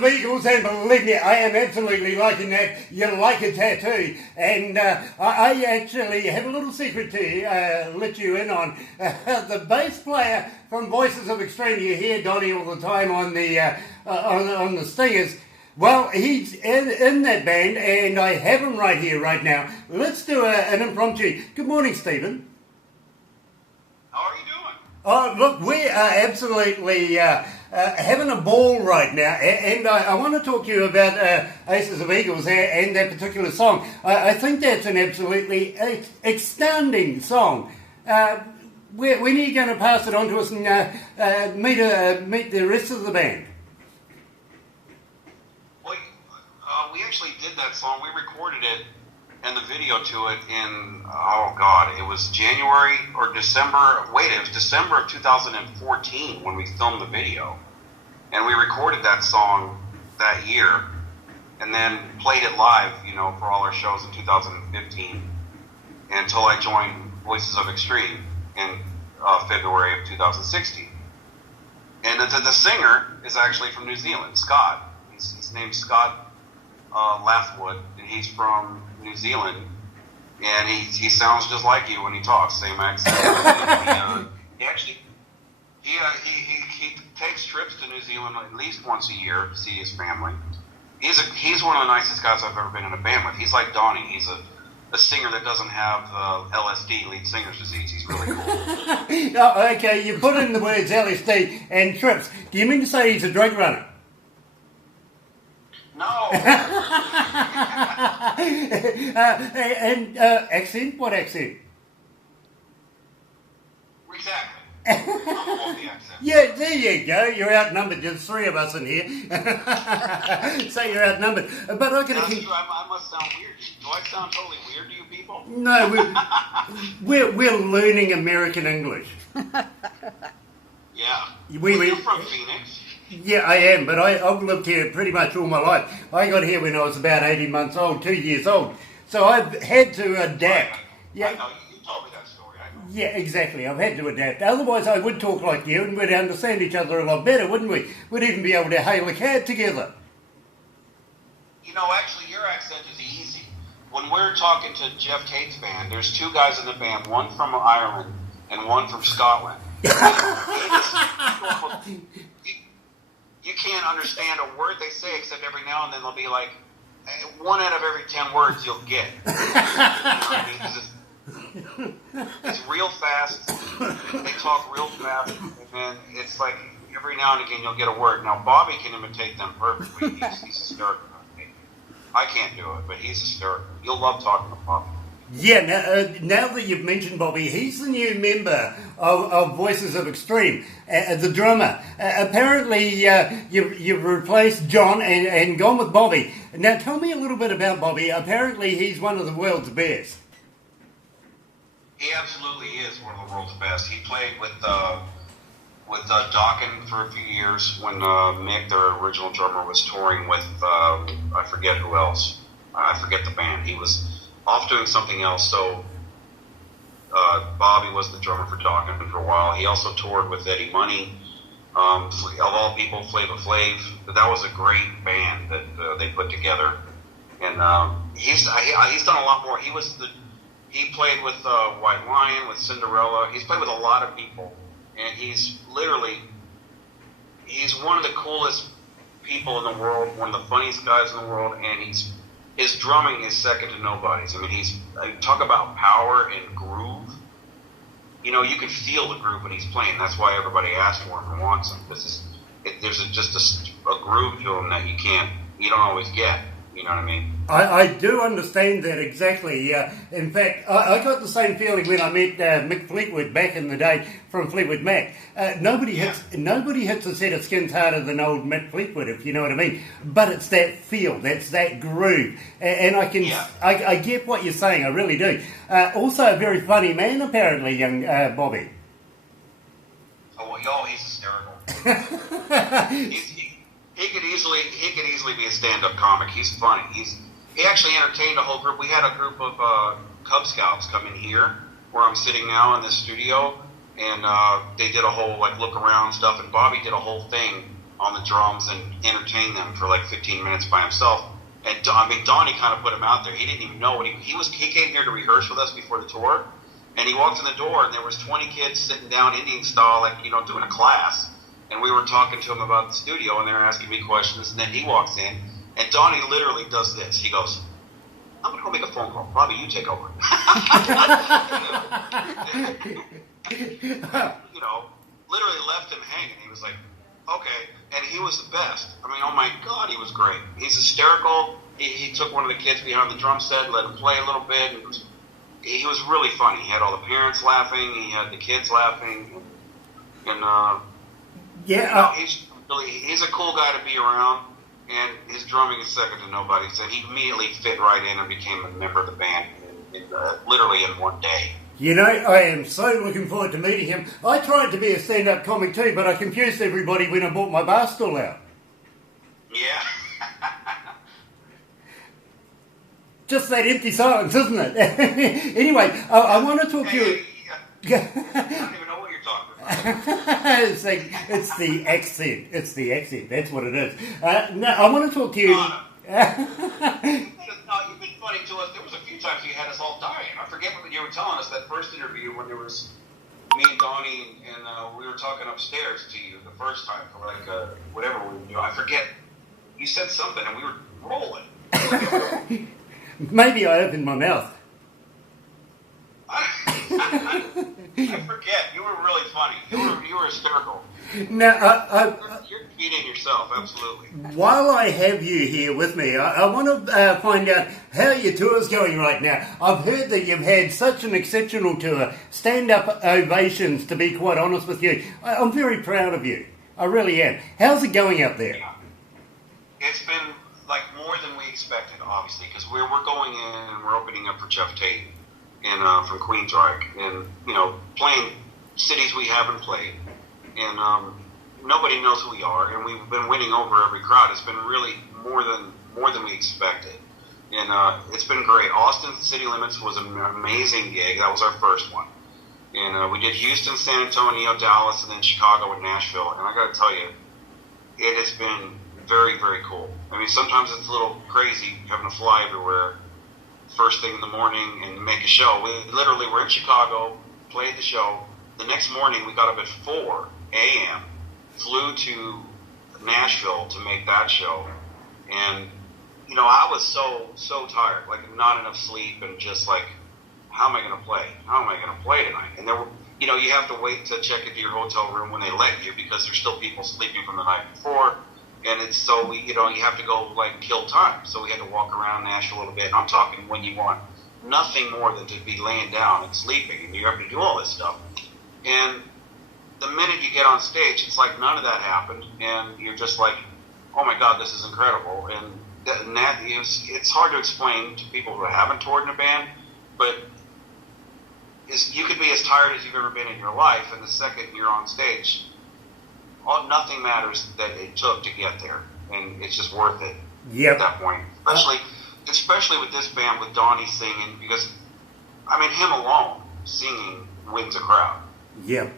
of Eagles, and believe me, I am absolutely liking that. You like a tattoo. And I actually have a little secret to let you in on. The bass player from Voices of Extreme, you hear Donnie all the time on the Stingers. Well, he's in that band, and I have him right here, right now. Let's do an impromptu. Good morning, Stephen. How are you doing? Oh, look, we are absolutely having a ball right now, and I want to talk to you about Aces of Eagles and that particular song. I think that's an absolutely astounding song. When are you going to pass it on to us and meet the rest of the band? Well, we actually did that song. We recorded it and the video to it in, it was January or December. It was December of 2014 when we filmed the video. And we recorded that song that year and then played it live, for all our shows in 2015 until I joined Voices of Extreme in February of 2016. And the singer is actually from New Zealand, Scott. His name's Scott Lathwood, and he's from New Zealand, and he sounds just like you when he talks, same accent. He takes trips to New Zealand at least once a year to see his family. He's one of the nicest guys I've ever been in a band with. He's like Donnie. He's a singer that doesn't have LSD, lead singer's disease. He's really cool. Oh, okay, you put in the words LSD and trips. Do you mean to say he's a drug runner? No. And accent? What accent? Exactly. I'm the accent. Yeah, there you go. You're outnumbered. There's three of us in here. So you're outnumbered. But I'm going to keep... I must sound weird. Do I sound totally weird to you people? No, we're learning American English. Yeah. You're from Phoenix. Yeah, I am, but I've lived here pretty much all my life. I got here when I was about 18 months old, 2 years old. So I've had to adapt. Yeah. I know, you told me that story, I know. Yeah, exactly. I've had to adapt. Otherwise I would talk like you and we'd understand each other a lot better, wouldn't we? We'd even be able to hail a cab together. Actually, your accent is easy. When we're talking to Jeff Tate's band, there's two guys in the band, one from Ireland and one from Scotland. You can't understand a word they say, except every now and then they'll be like, 1 out of every 10 words you'll get. It's real fast. They talk real fast, and then it's like every now and again you'll get a word. Now Bobby can imitate them perfectly. He's hysterical. I can't do it, but he's hysterical. You'll love talking to Bobby. Yeah, now that you've mentioned Bobby, he's the new member of Voices of Extreme, the drummer. Apparently, you've replaced John and gone with Bobby. Now, tell me a little bit about Bobby. Apparently, he's one of the world's best. He absolutely is one of the world's best. He played with Dokken for a few years when Mick, their original drummer, was touring with, I forget who else. I forget the band. He was off doing something else, so Bobby was the drummer for Dokken for a while. He also toured with Eddie Money, of all people, Flava Flav. That was a great band that they put together, and he's done a lot more. He played with White Lion, with Cinderella. He's played with a lot of people, and he's one of the coolest people in the world, one of the funniest guys in the world, and his drumming is second to nobody's. I mean, talk about power and groove. You can feel the groove when he's playing. That's why everybody asks for him and wants him. Because there's just a groove to him that you don't always get. You know what I mean? I do understand that exactly. In fact, I got the same feeling when I met Mick Fleetwood back in the day from Fleetwood Mac. Nobody hits a set of skins harder than old Mick Fleetwood, if you know what I mean. But it's that feel, that's that groove, and I get what you're saying. I really do. Also, a very funny man, apparently, young Bobby. Oh, he's hysterical. He could easily be a stand-up comic. He's funny. He actually entertained a whole group. We had a group of Cub Scouts come in here, where I'm sitting now in the studio, and they did a whole look around stuff. And Bobby did a whole thing on the drums and entertain them for like 15 minutes by himself. And Donnie kind of put him out there. He didn't even know what he came here to rehearse with us before the tour, and he walked in the door and there was 20 kids sitting down Indian style, like, you know, doing a class. And we were talking to him about the studio, and they were asking me questions. And then he walks in, and Donnie literally does this. He goes, "I'm gonna go make a phone call. Bobby, you take over." You know, literally left him hanging. He was like, "Okay," and he was the best. I mean, oh my God, he was great. He's hysterical. He took one of the kids behind the drum set, let him play a little bit. He was really funny. He had all the parents laughing. He had the kids laughing, and Yeah, he's a cool guy to be around, and his drumming is second to nobody. So he immediately fit right in and became a member of the band, literally in one day. you know, I am so looking forward to meeting him. I tried to be a stand-up comic too, but I confused everybody when I bought my bar stool out. Yeah. Just that empty silence, isn't it? Anyway, I want to talk to you. I don't even know what you're talking about. It's the accent. It's the accent. That's what it is. No, I want to talk to you. No, you've been funny to us. There was a few times you had us all dying. I forget what you were telling us that first interview when there was me and Donnie and we were talking upstairs to you the first time for like whatever we were doing. I forget. You said something and we were rolling. Maybe I opened my mouth. I forget. You were really funny. You were hysterical. Now, You're feeding yourself, absolutely. while I have you here with me, I want to find out how your tour's going right now. I've heard that you've had such an exceptional tour, stand-up ovations, to be quite honest with you. I'm very proud of you. I really am. How's it going out there? Yeah. It's been like more than we expected, obviously, because we're going in and we're opening up for Jeff Tate from Queensryche, and you know, playing cities we haven't played, and nobody knows who we are, and we've been winning over every crowd. It's been really more than we expected, and it's been great. Austin City Limits was an amazing gig. That was our first one, and we did Houston, San Antonio, Dallas, and then Chicago and Nashville. And I got to tell you, it has been very, very cool. I mean, sometimes it's a little crazy having to fly everywhere first thing in the morning and make a show. We literally were in Chicago, played the show. The next morning we got up at 4 a.m., flew to Nashville to make that show. And, you know, I was so tired, like not enough sleep and just like, how am I going to play? How am I going to play tonight? And there were, you know, you have to wait to check into your hotel room when they let you because there's still people sleeping from the night before. And it's so, you have to go, like, kill time. So we had to walk around Nashville a little bit. And I'm talking when you want nothing more than to be laying down and sleeping. And you have to do all this stuff. And the minute you get on stage, it's like none of that happened. And you're just like, oh, my God, this is incredible. And that is, it's hard to explain to people who haven't toured in a band. But you could be as tired as you've ever been in your life. And the second you're on stage, nothing matters that it took to get there, and it's just worth it at that point. Especially with this band with Donnie singing, because I mean him alone singing wins a crowd. Yep,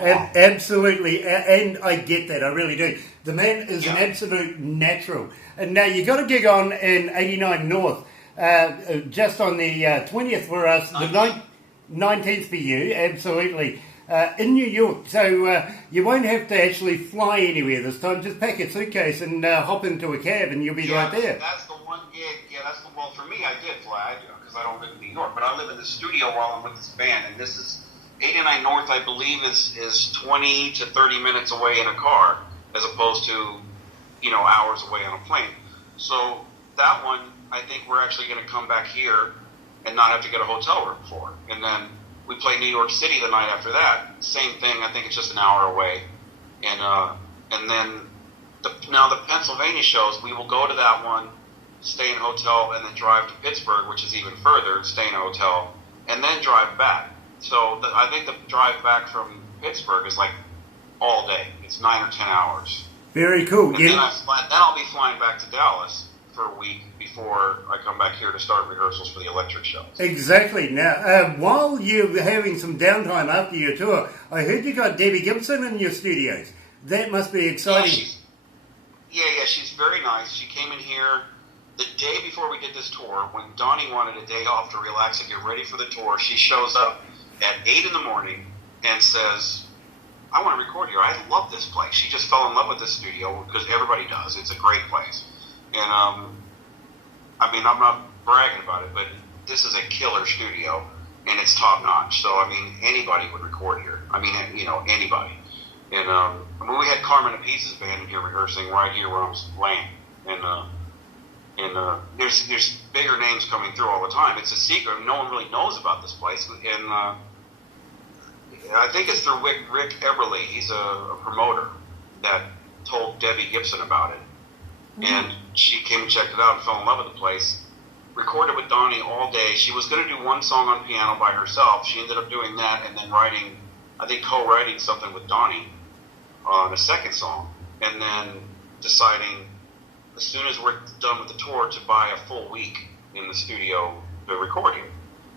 absolutely, and I get that, I really do. The man is an absolute natural. And now you got a gig on in 89 North, just on the 20th for us, the 19th for you, absolutely. In New York, so you won't have to actually fly anywhere this time. Just pack a suitcase and hop into a cab, and you'll be right there. That's the one gig. Yeah, well, for me, I did fly because I don't live in New York, but I live in the studio while I'm with this band, and this is 89 North, I believe, is 20 to 30 minutes away in a car, as opposed to, hours away on a plane. So that one, I think we're actually going to come back here and not have to get a hotel room for, and then we play New York City the night after that. Same thing. I think it's just an hour away. And then the Pennsylvania shows, we will go to that one, stay in a hotel, and then drive to Pittsburgh, which is even further, and stay in a hotel, and then drive back. So I think the drive back from Pittsburgh is like all day. It's 9 or 10 hours. Very cool. And then I'll be flying back to Dallas for a week before I come back here to start rehearsals for the electric shows. Exactly. Now, while you're having some downtime after your tour, I heard you got Debbie Gibson in your studios. That must be exciting. Yeah, she's very nice. She came in here the day before we did this tour, when Donnie wanted a day off to relax and get ready for the tour. She shows up at 8 in the morning and says, I want to record here. I love this place. She just fell in love with this studio because everybody does. It's a great place. And, I mean, I'm not bragging about it, but this is a killer studio, and it's top-notch. So, I mean, anybody would record here. I mean, anybody. And, I mean, we had Carmen and Pieces band in here rehearsing right here where I'm laying. And there's bigger names coming through all the time. It's a secret. No one really knows about this place. And I think it's through Rick Eberly. He's a promoter that told Debbie Gibson about it. And she came and checked it out and fell in love with the place. Recorded with Donnie all day. She was going to do one song on piano by herself. She ended up doing that and then co-writing something with Donnie on a second song. And then deciding, as soon as we're done with the tour, to buy a full week in the studio to recording.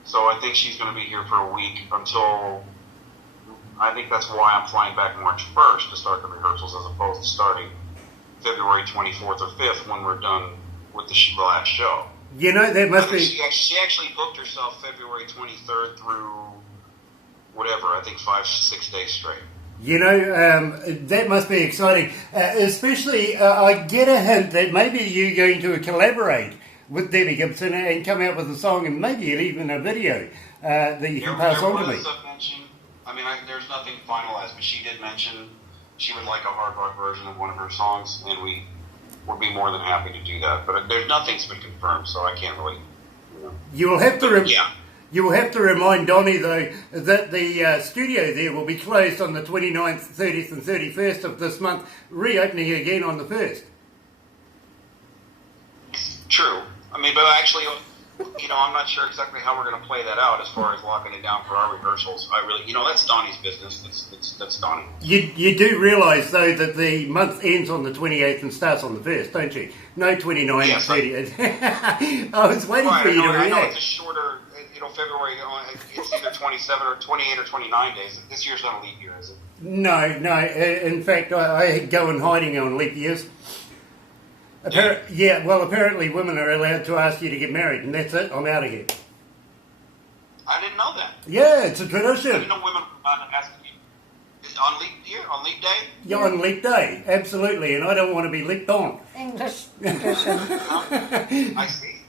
So I think she's going to be here for a week until, I think that's why I'm flying back March 1st to start the rehearsals as opposed to starting February 24th or 5th when we're done with the last show. You know, that must be... She actually booked herself February 23rd through whatever, I think 5-6 days straight. You know, that must be exciting. Especially, I get a hint that maybe you're going to collaborate with Debbie Gibson and come out with a song and maybe even a video that you can pass on to me. I mean, there's nothing finalized, but she did mention she would like a hard rock version of one of her songs, and we would be more than happy to do that. But nothing's been confirmed, so I can't really, You will have to remind Donnie, though, that the studio there will be closed on the 29th, 30th and 31st of this month, reopening again on the 1st. True. I mean, but actually, I'm not sure exactly how we're going to play that out as far as locking it down for our rehearsals. I really, that's Donnie's business. That's Donnie. You do realise, though, that the month ends on the 28th and starts on the 1st, don't you? No 29th, yes, 30th. I was waiting for you to react. I know it's a shorter... February, it's either 27 or 28 or 29 days. This year's not a leap year, is it? No. In fact, I go in hiding on leap years. Apparently women are allowed to ask you to get married, and that's it. I'm out of here. I didn't know that. Yeah, it's a tradition. I didn't know women were allowed to ask you. On leap year? On leap day? Yeah, on leap day. Absolutely. And I don't want to be leaped on. English tradition. I see.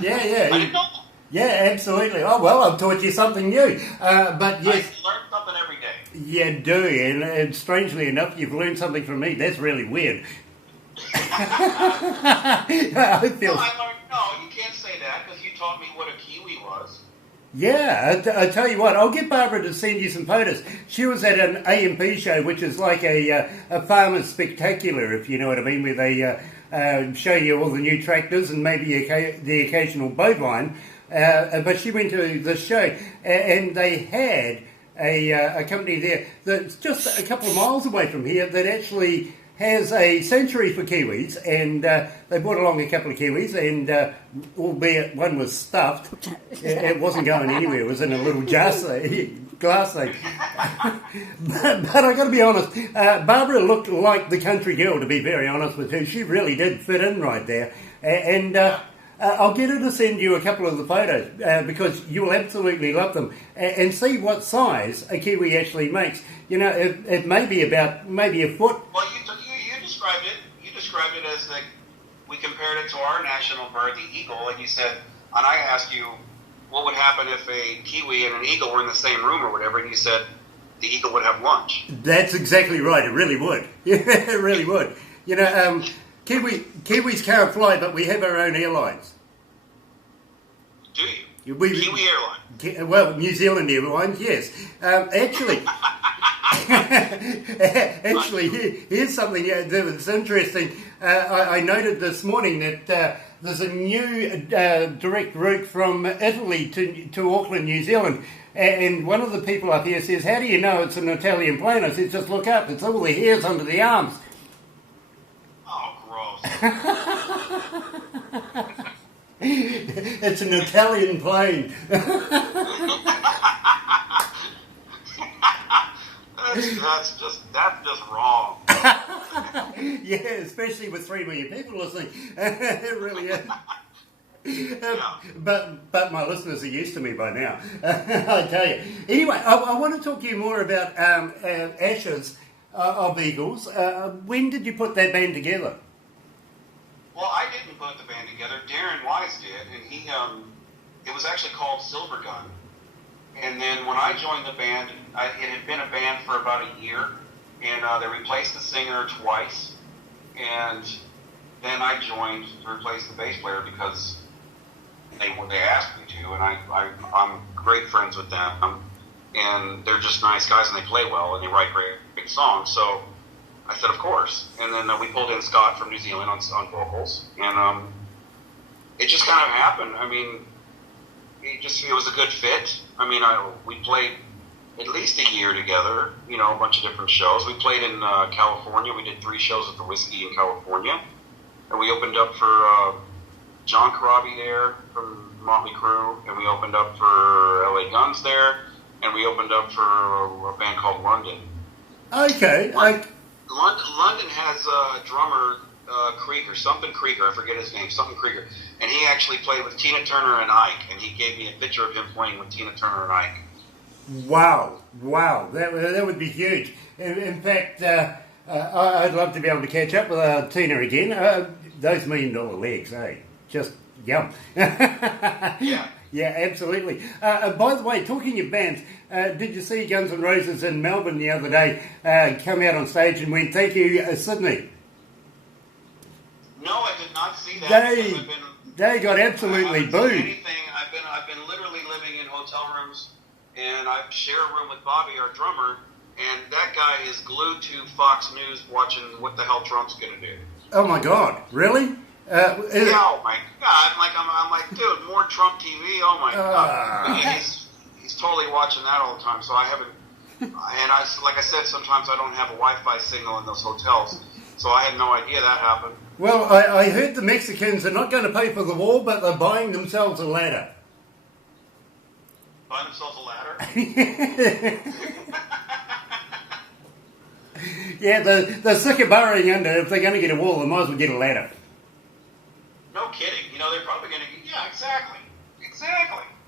Yeah. I didn't know that. Yeah, absolutely. Oh, well, I've taught you something new. But yes. I learn something every day. You do, and strangely enough, you've learned something from me. That's really weird. I feel... No, you can't say that, because you taught me what a Kiwi was. Yeah, I tell you what, I'll get Barbara to send you some photos. She was at an AMP show, which is like a farmer's spectacular, if you know what I mean, where they show you all the new tractors and maybe the occasional bovine. But she went to this show, and they had a company there that's just a couple of miles away from here that actually has a sanctuary for kiwis, and they brought along a couple of kiwis, and albeit one was stuffed, it wasn't going anywhere. It was in a little glass thing. But I got to be honest, Barbara looked like the country girl, to be very honest with her. She really did fit in right there, and I'll get her to send you a couple of the photos because you will absolutely love them, and see what size a kiwi actually makes. It may be about maybe a foot. Well, you described it. You described it as we compared it to our national bird, the eagle, and you said, and I asked you, what would happen if a kiwi and an eagle were in the same room or whatever, and you said the eagle would have lunch. That's exactly right. It really would. Yeah, it really would. Kiwis can't fly, but we have our own airlines. Do you? Kiwi Airline? Well, New Zealand Airlines, yes. Actually, here's something that's interesting. I noted this morning that there's a new direct route from Italy to Auckland, New Zealand. And one of the people up here says, how do you know it's an Italian plane? I said, just look up. It's all the hairs under the arms. Oh, gross. It's an Italian plane. That's just wrong. Yeah, especially with 3 million people listening. It really is. But my listeners are used to me by now. I tell you. Anyway, I want to talk to you more about Ashes of Eagles. When did you put that band together? Well, I didn't put the band together. Darren Wise did, and he it was actually called Silver Gun. And then when I joined the band, it had been a band for about a year, and they replaced the singer twice. And then I joined to replace the bass player because they asked me to, and I'm great friends with them, and they're just nice guys, and they play well, and they write great songs. So I said, of course. And then we pulled in Scott from New Zealand on vocals, and it just kind of happened. I mean, it was a good fit. I mean, we played at least a year together, a bunch of different shows. We played in California. We did 3 shows at the Whiskey in California, and we opened up for John Corabi there from Motley Crue, and we opened up for LA Guns there, and we opened up for a band called London. Okay. London has a drummer, Krieger, I forget his name, something Krieger, and he actually played with Tina Turner and Ike, and he gave me a picture of him playing with Tina Turner and Ike. Wow, that would be huge. In fact, I'd love to be able to catch up with Tina again. Those $1 million legs, eh? Just yum. Yeah. Yeah, absolutely. By the way, talking of bands, did you see Guns N' Roses in Melbourne the other day come out on stage and went, "Thank you, Sydney"? No, I did not see that. They got absolutely booed. I've been literally living in hotel rooms, and I share a room with Bobby, our drummer, and that guy is glued to Fox News watching what the hell Trump's going to do. Oh my God, really? Oh my God! I'm like, dude, more Trump TV. Oh my God! He's totally watching that all the time. So I haven't. And like I said, sometimes I don't have a Wi-Fi signal in those hotels, so I had no idea that happened. Well, I heard the Mexicans are not going to pay for the wall, but they're buying themselves a ladder. Buy themselves a ladder? Yeah, they're sick of burrowing under. If they're going to get a wall, they might as well get a ladder. No kidding. They're probably going to... Yeah, exactly.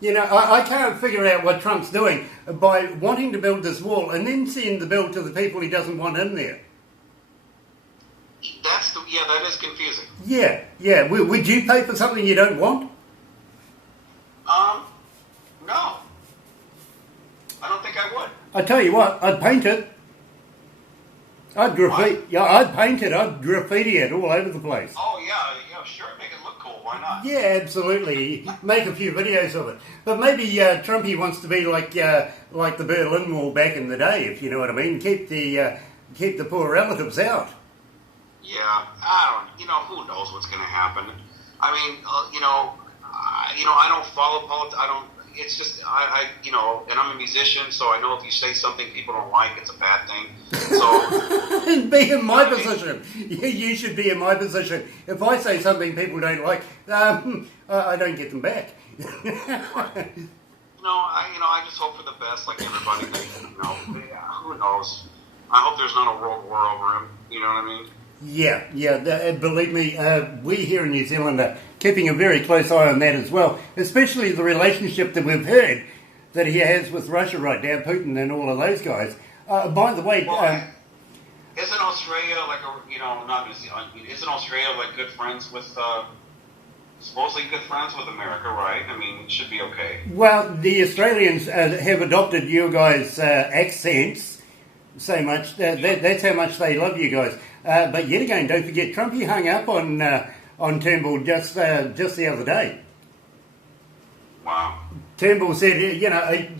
I can't figure out what Trump's doing by wanting to build this wall and then send the bill to the people he doesn't want in there. That is confusing. Yeah. Would you pay for something you don't want? No. I don't think I would. I tell you what, I'd paint it. I'd paint it. I'd graffiti it all over the place. Oh yeah, sure. Make it look cool. Why not? Yeah, absolutely. Make a few videos of it. But maybe Trumpy wants to be like the Berlin Wall back in the day, if you know what I mean. Keep the poor relatives out. Yeah, I don't. Who knows what's going to happen? I mean, I don't follow politics. I don't. It's just and I'm a musician, so I know if you say something people don't like, it's a bad thing. So be in my position. You should be in my position. If I say something people don't like, I don't get them back. I just hope for the best, like everybody. Who knows? I hope there's not a world war over him. You know what I mean? Yeah. Believe me, we here in New Zealand are keeping a very close eye on that as well, especially the relationship that we've heard that he has with Russia right now, Putin and all of those guys. By the way... isn't Australia not New Zealand, isn't Australia good friends with, supposedly good friends with America, right? I mean, it should be okay. Well, the Australians have adopted your guys' accents so much, that's how much they love you guys. But yet again, don't forget, Trumpy hung up on Turnbull just the other day. Wow. Turnbull said,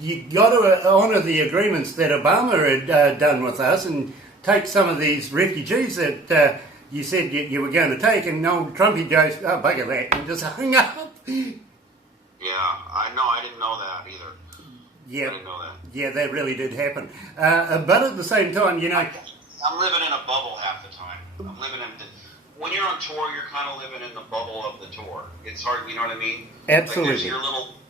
you got to honour the agreements that Obama had done with us and take some of these refugees that you said you were going to take. And old Trumpy goes, oh, bugger that, and just hung up. Yeah, I didn't know that either. Yeah, I didn't know that. Yeah, that really did happen. But at the same time, I'm living in a bubble half the time. When you're on tour, you're kind of living in the bubble of the tour. It's hard, you know what I mean? Absolutely. Like there's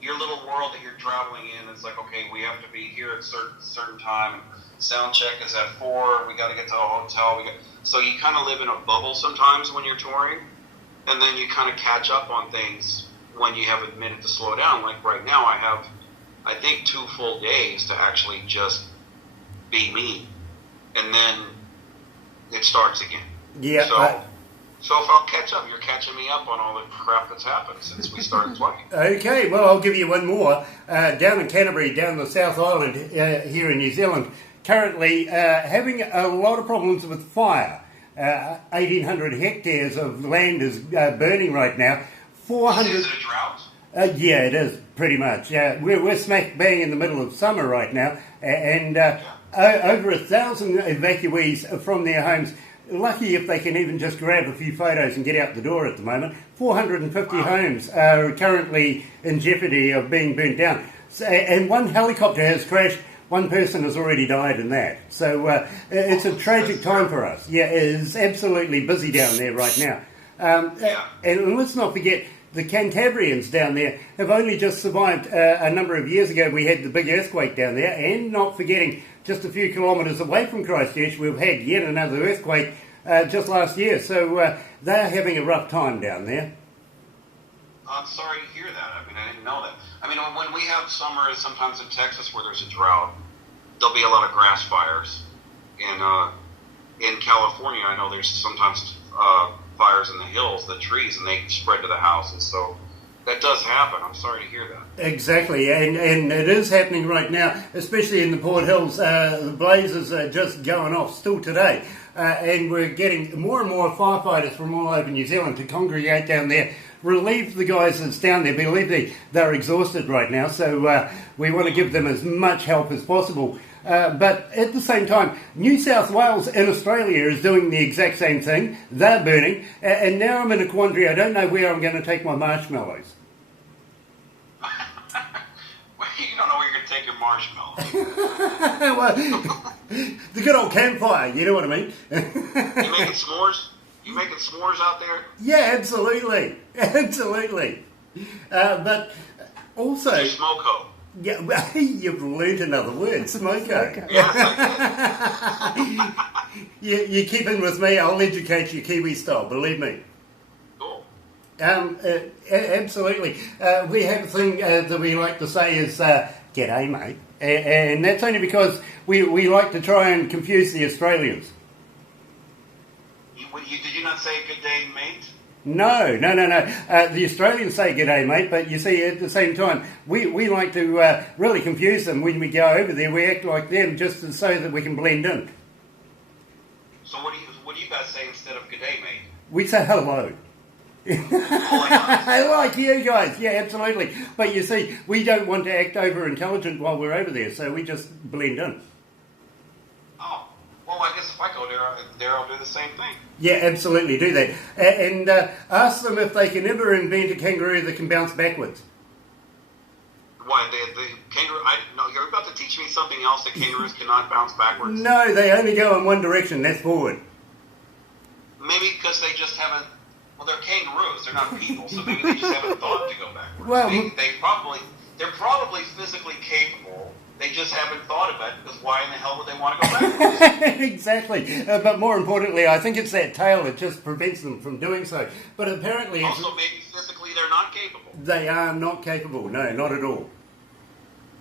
your little world that you're traveling in. It's like, okay, we have to be here at certain time. Sound check is at 4. We got to get to the hotel. So you kind of live in a bubble sometimes when you're touring, and then you kind of catch up on things when you have a minute to slow down. Like right now, I have, I think, 2 full days to actually just be me, and then it starts again. Yeah. So if I'll catch up, you're catching me up on all the crap that's happened since we started playing. Okay, well, I'll give you one more. Down in Canterbury, down the South Island here in New Zealand, currently having a lot of problems with fire. 1,800 hectares of land is burning right now. 400. Is it a drought? Yeah, it is, pretty much. Yeah, we're smack bang in the middle of summer right now, and over 1,000 evacuees from their homes. Lucky if they can even just grab a few photos and get out the door at the moment. 450 homes are currently in jeopardy of being burnt down. So, and one helicopter has crashed. One person has already died in that. So it's a tragic time for us. Yeah, it is absolutely busy down there right now. And let's not forget, the Cantabrians down there have only just survived. A number of years ago, we had the big earthquake down there, and not forgetting, just a few kilometres away from Christchurch, we've had yet another earthquake just last year. So they're having a rough time down there. I'm sorry to hear that. I mean, I didn't know that. I mean, when we have summer, sometimes in Texas where there's a drought, there'll be a lot of grass fires. In California, I know there's sometimes fires in the hills, the trees, and they spread to the houses. So that does happen. I'm sorry to hear that. Exactly, and it is happening right now, especially in the Port Hills. The blazes are just going off still today, and we're getting more and more firefighters from all over New Zealand to congregate down there, relieve the guys that's down there. Believe they're exhausted right now, so we want to give them as much help as possible. But at the same time, New South Wales in Australia is doing the exact same thing. They're burning, and now I'm in a quandary. I don't know where I'm going to take my marshmallows. You don't know where you're going to take your marshmallows. Well, the good old campfire, you know what I mean? You making s'mores? You making s'mores out there? Yeah, absolutely. Absolutely. But also... Smoko. Yeah, well, you've learned another word, smoko. You keep in with me, I'll educate you Kiwi style, believe me. Cool. Absolutely. We have a thing that we like to say is, g'day mate. And that's only because we like to try and confuse the Australians. Did you not say good day, mate? No. The Australians say g'day, mate, but you see, at the same time, we like to really confuse them when we go over there. We act like them just so that we can blend in. So what do you guys say instead of good day, mate? We say hello. I like you guys, yeah, absolutely. But you see, we don't want to act over intelligent while we're over there, so we just blend in. Oh, well, I guess if I go there I'll do the same thing. Yeah, absolutely, do that. And ask them if they can ever invent a kangaroo that can bounce backwards. Why, the kangaroo... No, you're about to teach me something else, that kangaroos cannot bounce backwards? No, they only go in one direction, that's forward. Maybe because they just haven't... Well, they're kangaroos, they're not people, so maybe they just haven't thought to go backwards. Well, they're probably physically capable. They just haven't thought about it, because why in the hell would they want to go backwards? Exactly. But more importantly, I think it's that tail that just prevents them from doing so. But apparently... Also, maybe physically they're not capable. They are not capable. No, not at all.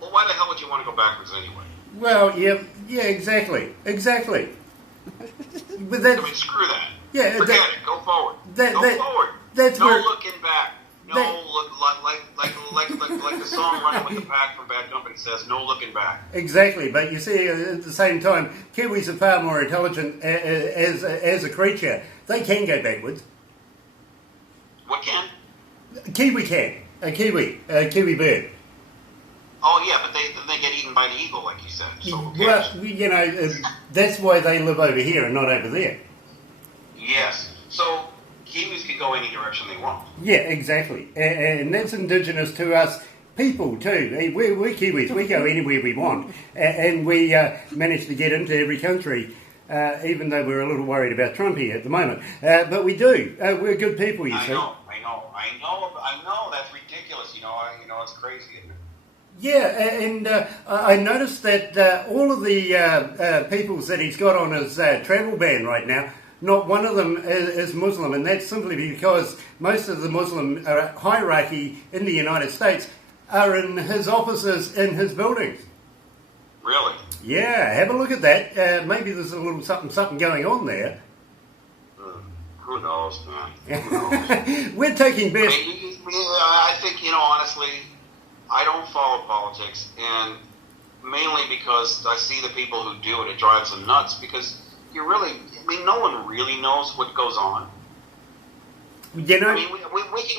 Well, why the hell would you want to go backwards anyway? Well, yeah, exactly. But that's... I mean, screw that. Yeah, forget it. Go forward. Go forward. That's no where... looking back. Like the song "Running with the Pack" from Bad Company says, no looking back. Exactly, but you see, at the same time, Kiwis are far more intelligent as a creature. They can go backwards. What can? Kiwi can. A kiwi bird. Oh yeah, but they get eaten by the eagle, like you said. So well, you know, that's why they live over here and not over there. Yes. So Kiwis can go any direction they want. Yeah, exactly. And that's indigenous to us people too. We're Kiwis. We go anywhere we want. And we manage to get into every country, even though we're a little worried about Trump here at the moment. But we do. We're good people, you see. I know. That's ridiculous. You know, it's crazy, isn't it? Yeah, and I noticed that all of the peoples that he's got on his travel ban right now, not one of them is Muslim, and that's simply because most of the Muslim hierarchy in the United States are in his offices in his buildings. Really? Yeah, have a look at that. Maybe there's a little something going on there. Who knows, man? Who knows? We're taking best. I think, honestly, I don't follow politics, and mainly because I see the people who do it, it drives them nuts, because no one really knows what goes on. You know, I mean,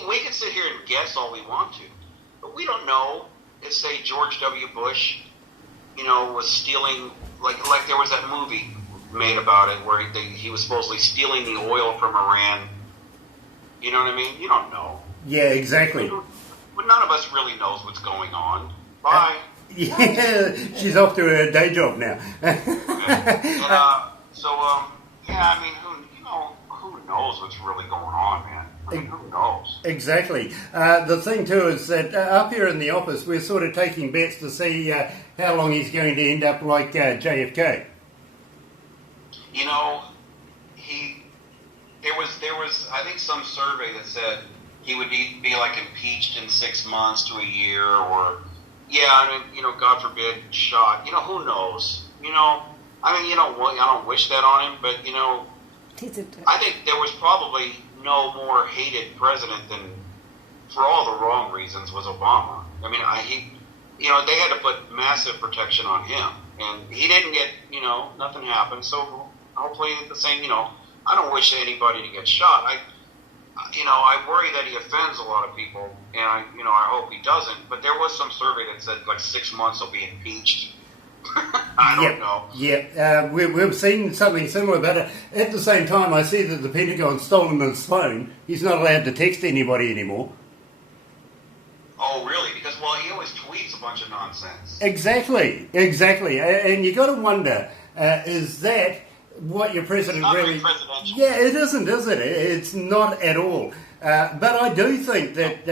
we can sit here and guess all we want to, but we don't know if, say, George W. Bush, was stealing, like there was that movie made about it where he was supposedly stealing the oil from Iran. You know what I mean? You don't know. Yeah, exactly. But none of us really knows what's going on. Bye. Yeah, she's off to her day job now. I mean, who knows what's really going on, man? I mean, who knows? Exactly. The thing too is that up here in the office, we're sort of taking bets to see how long he's going to end up like JFK. There was I think some survey that said he would be like impeached in 6 months to a year, or God forbid, shot. Who knows? I don't wish that on him, but I think there was probably no more hated president than, for all the wrong reasons, was Obama. I mean, they had to put massive protection on him, and he didn't get, nothing happened. So hopefully the same, I don't wish anybody to get shot. I worry that he offends a lot of people, and I hope he doesn't. But there was some survey that said like 6 months he'll be impeached. I don't know. Yeah, we've seen something similar, but at the same time, I see that the Pentagon's stolen his phone. He's not allowed to text anybody anymore. Oh, really? Because, he always tweets a bunch of nonsense. Exactly. And you got to wonder, is that what your president it's not really... very presidential. Yeah, it isn't, is it? It's not at all. But I do think that...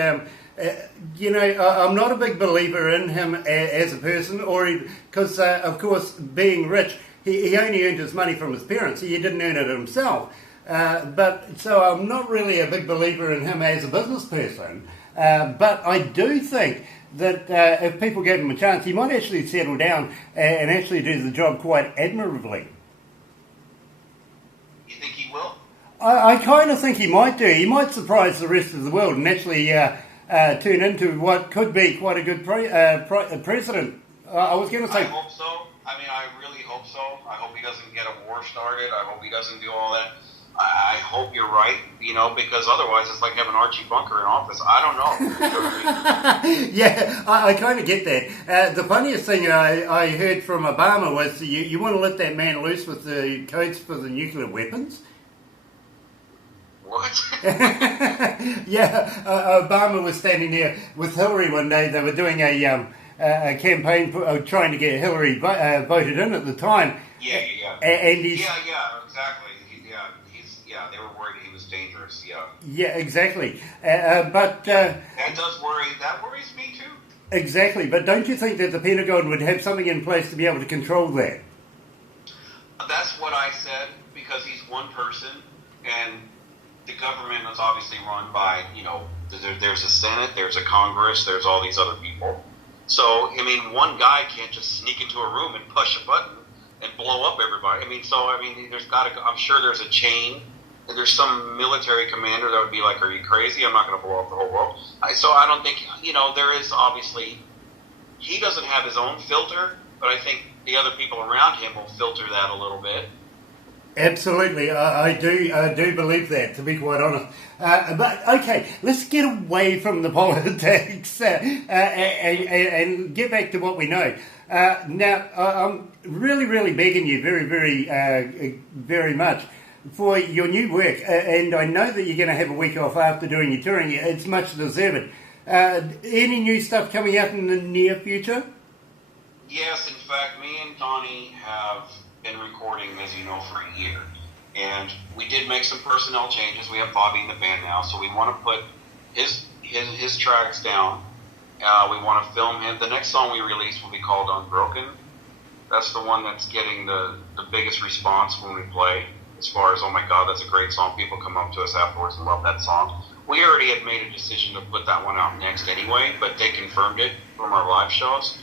I'm not a big believer in him as a person, because, of course, being rich, he only earned his money from his parents. He didn't earn it himself. So I'm not really a big believer in him as a business person. But I do think that if people gave him a chance, he might actually settle down and actually do the job quite admirably. You think he will? I kind of think he might do. He might surprise the rest of the world and actually... turn into what could be quite a good president. I was going to say... I hope so. I mean, I really hope so. I hope he doesn't get a war started. I hope he doesn't do all that. I hope you're right, because otherwise it's like having Archie Bunker in office. I don't know. Yeah, I kind of get that. The funniest thing I heard from Obama was you want to let that man loose with the codes for the nuclear weapons? What? Yeah, Obama was standing there with Hillary one day. They were doing a campaign trying to get Hillary voted in at the time. Yeah. And he's... Yeah, exactly. They were worried he was dangerous. Yeah. Yeah, exactly. But that does worry. That worries me too. Exactly. But don't you think that the Pentagon would have something in place to be able to control that? That's what I said, because he's one person, and the government is obviously run by, there's a Senate, there's a Congress, there's all these other people. So, one guy can't just sneak into a room and push a button and blow up everybody. I'm sure there's a chain. There's some military commander that would be like, are you crazy? I'm not going to blow up the whole world. So I don't think, there is obviously, he doesn't have his own filter, but I think the other people around him will filter that a little bit. Absolutely, I do believe that, to be quite honest. But okay, let's get away from the politics and get back to what we know. Now, I'm really begging you very much for your new work, and I know that you're going to have a week off after doing your touring. It's much deserved. Any new stuff coming out in the near future? Yes, in fact, me and Donnie have been recording, as you know, for a year, and we did make some personnel changes. We have Bobby in the band now, so we want to put his tracks down, We want to film him. The next song we release will be called Unbroken. That's the one that's getting the biggest response when we play. As far as, oh my God, that's a great song. People come up to us afterwards and love that song. We already had made a decision to put that one out next anyway, but they confirmed it from our live shows.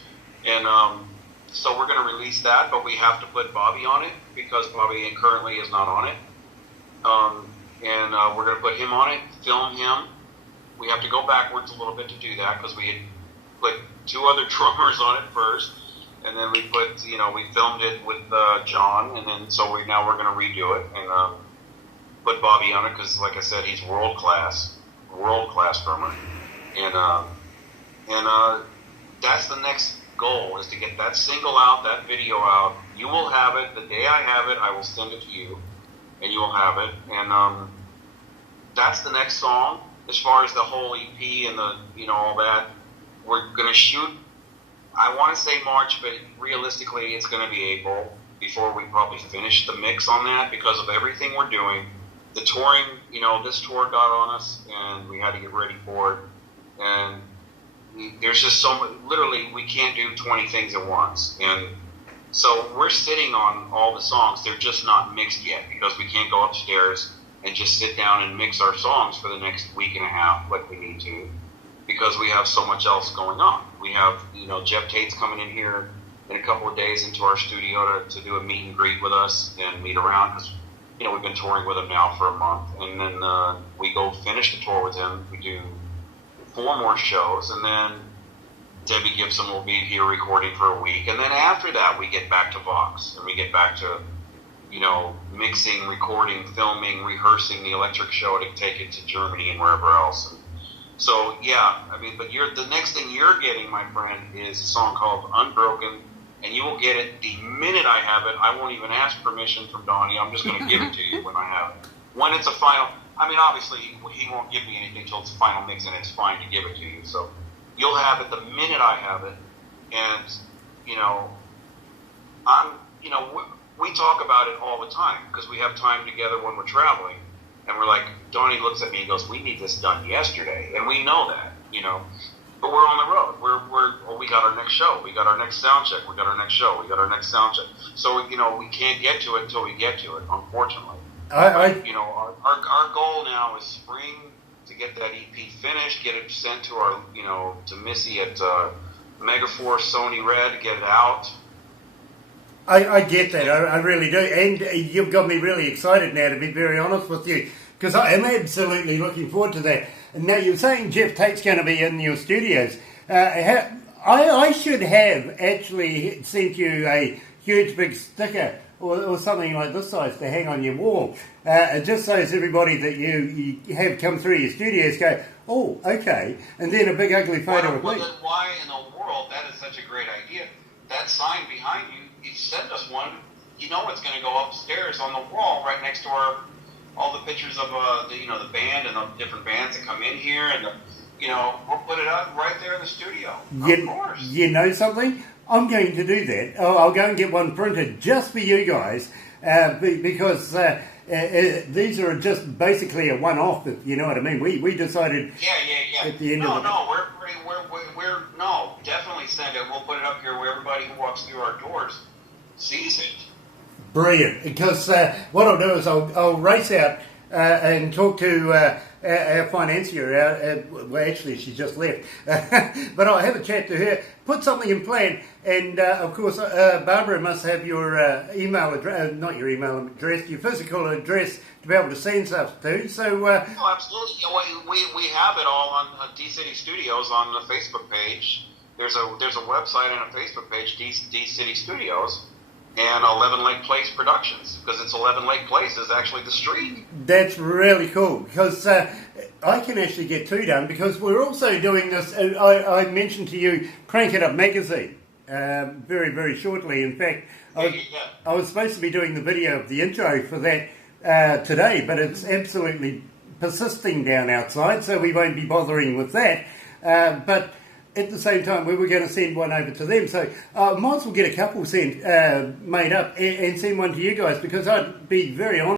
And so we're going to release that, but we have to put Bobby on it because Bobby currently is not on it. And we're going to put him on it, film him. We have to go backwards a little bit to do that because we had put two other drummers on it first. And then we put, we filmed it with John, and then so now we're going to redo it and put Bobby on it because, like I said, he's world class drummer, and that's the next goal is to get that single out, that video out. You will have it the day I have it. I will send it to you, and you will have it. And that's the next song. As far as the whole EP and the all that, we're going to shoot. I want to say March, but realistically it's going to be April before we probably finish the mix on that because of everything we're doing. The touring, this tour got on us and we had to get ready for it. And there's just so much, literally we can't do 20 things at once. And so we're sitting on all the songs. They're just not mixed yet because we can't go upstairs and just sit down and mix our songs for the next week and a half like we need to. Because we have so much else going on. We have, Jeff Tate's coming in here in a couple of days into our studio to do a meet and greet with us and meet around because, we've been touring with him now for a month. And then we go finish the tour with him. We do 4 more shows. And then Debbie Gibson will be here recording for a week. And then after that, we get back to VOX. And we get back to, mixing, recording, filming, rehearsing the electric show to take it to Germany and wherever else. And, so, yeah, but the next thing you're getting, my friend, is a song called Unbroken, and you will get it the minute I have it. I won't even ask permission from Donnie. I'm just going to give it to you when I have it. When it's a final, obviously, he won't give me anything until it's a final mix, and it's fine to give it to you. So, you'll have it the minute I have it, and, we talk about it all the time, because we have time together when we're traveling. And we're like, Donnie looks at me and goes, we need this done yesterday. And we know that, But we're on the road. We got our next show. We got our next sound check. We got our next show. We got our next sound check. So, we can't get to it until we get to it, unfortunately. Our goal now is spring to get that EP finished, get it sent to our, to Missy at Megaforce Sony Red, get it out. I get that, I really do, and you've got me really excited now, to be very honest with you, because I am absolutely looking forward to that. And now you're saying Jeff Tate's going to be in your studios. I should have actually sent you a huge big sticker or something like this size to hang on your wall, just so as everybody that you have come through your studios go, oh, okay, and then a big ugly photo of me. Why in the world, that is such a great idea. That sign behind you, send us one. It's going to go upstairs on the wall right next to all the pictures of the band and the different bands that come in here, and we'll put it up right there in the studio. Of course. You know something? I'm going to do that. I'll go and get one printed just for you guys, because these are just basically a one-off. If you know what I mean. We decided. Yeah. At the end of we're definitely send it. We'll put it up here where everybody who walks through our doors sees it. Brilliant. Because what I'll do is I'll race out and talk to our financier. Well, actually, she just left. But I'll have a chat to her, put something in plan, and of course, Barbara must have your email address, not your email address, your physical address to be able to send stuff to. So, absolutely. We have it all on D City Studios on the Facebook page. There's a website and a Facebook page, D City Studios. And 11 Lake Place Productions, because it's 11 Lake Place is actually the street. That's really cool, because I can actually get 2 done, because we're also doing this, I mentioned to you, Crank It Up magazine, very, very shortly. In fact, I was supposed to be doing the video of the intro for that today, but it's absolutely persisting down outside, so we won't be bothering with that. But at the same time, we were going to send one over to them, so I might as well get a couple made up and send one to you guys, because I'd be very honest.